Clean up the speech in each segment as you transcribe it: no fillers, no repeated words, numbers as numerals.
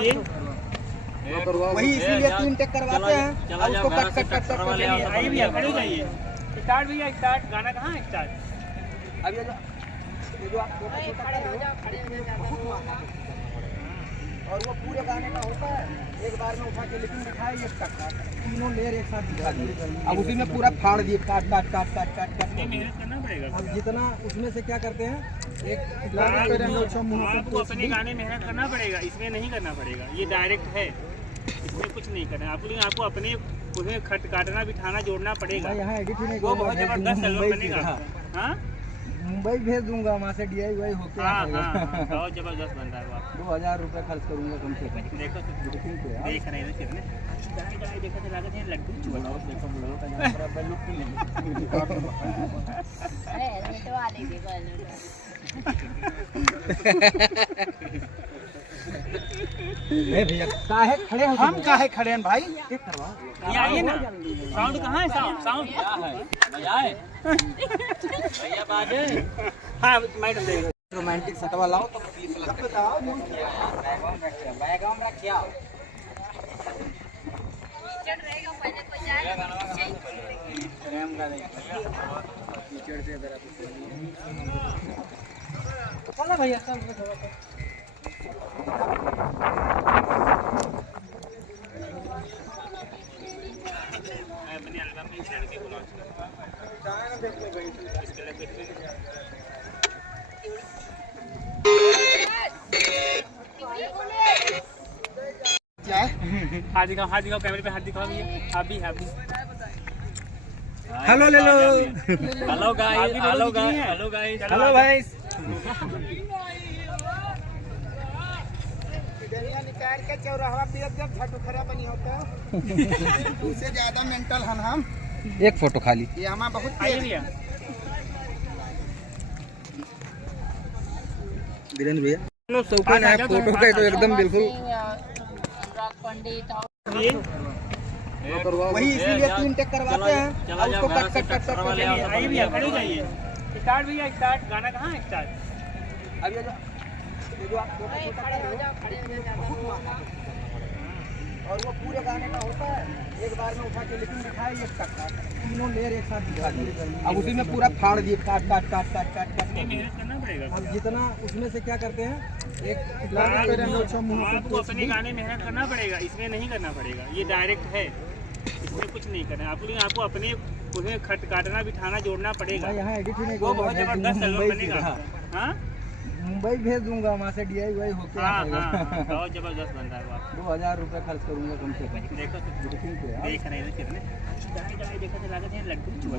लिए वही इसीलिए 3 टेक करवाते हैं और उसको कट कट कट कर आइए भैया खड़े हो जाइए। स्टार्ट भैया स्टार्ट। गाना कहाँ है स्टार्ट? अब ये जो आप खड़े हो जाओ, खड़े हो जाओ और वो पूरे गाने का होता है एक बार में उठा के, लेकिन दिखाए ये तीनों लेयर एक साथ दिखा दिए। अब उसी में पूरा फाड़ दिए, काट काट काट काट काट काट। मेहनत करना पड़ेगा। अब जितना उसमें से क्या करते हैं एक आपको अपने गाने मेहनत करना पड़ेगा, इसमें नहीं करना पड़ेगा। ये डायरेक्ट है, इसमें कुछ नहीं करना आपको, लेकिन आपको अपने उसमें खट काटना बिठाना जोड़ना पड़ेगा। यहाँ एडिट ही नहीं, वो बहुत जबरदस्त एल्बम बनेगा। हाँ मुंबई भेज दूंगा, वहाँ से DIY होके बहुत जबरदस्त बन रहा है। 2000 रुपये खर्च करूंगा कम से कम। देखो तो देख रहे हैं कितने देखा तो लागत है लड्डू चुआ भैया काहे खड़े हो, हम काहे खड़े हैं भाई? ये आइए ना। साउंड कहाँ है? साउंड क्या है? बजाए भैया बाजे। हाँ मैडम देखो रोमांटिक सटवा लाओ तो बताओ बैगम रखिया चलो भैया चल अपनी एल्बम में इस लड़के को लॉन्च कर इसके लिए हाथ दिखाओ कैमरे पे, हाथ दिखाओ भैया। आप भी हेलो ले लो। Hello guys, hello guys, hello guys, hello भाई। निकाल के चौराहा पे जब फोटो खरा बनी होता है उससे ज्यादा मेंटल हम एक फोटो खाली ये हमारा बहुत भैया। वीरेंद्र भैया शौकीन है फोटो का, तो एकदम बिल्कुल वही इसीलिए 3 टेक करवाते हैं और उसको कट कट कट कर। आइए भैया खड़े हो जाइए। स्टार्ट भैया स्टार्ट। गाना कहाँ है स्टार्ट? अब ये जो आप खड़े हो जाओ, खड़े हो जाओ और वो पूरे गाने का होता है एक बार में उठा के, लेकिन दिखाए ये तीनों लेयर एक साथ दिखा दिए। अब उसी में पूरा फाड़ दिए, काट काट काट काट काट काट। मेहनत करना पड़ेगा। अब जितना उसमें से क्या करते हैं एक आपको अपने गाने मेहनत करना पड़ेगा, इसमें नहीं करना पड़ेगा। ये डायरेक्ट है, इसमें कुछ नहीं करना आपको, लेकिन आपको अपने उसमें खट काटना बिठाना जोड़ना पड़ेगा। यहाँ एडिट ही नहीं, वो बहुत जबरदस्त एल्बम बनेगा। हाँ मुंबई भेज दूंगा, वहाँ से DIY होके बहुत जबरदस्त बन रहा है। 2000 रुपये खर्च करूंगा कम से कम। देखो तो देख रहे हैं कितने देखा तो लागत है लड्डू चुआ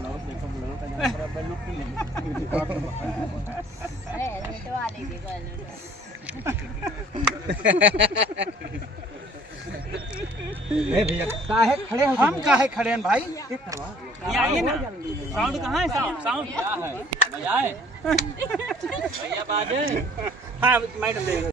भैया काहे खड़े हो, हम काहे खड़े हैं भाई? ये आइए ना। साउंड कहाँ है? साउंड क्या है? बजाए भैया बाजे। हाँ मैडम देखो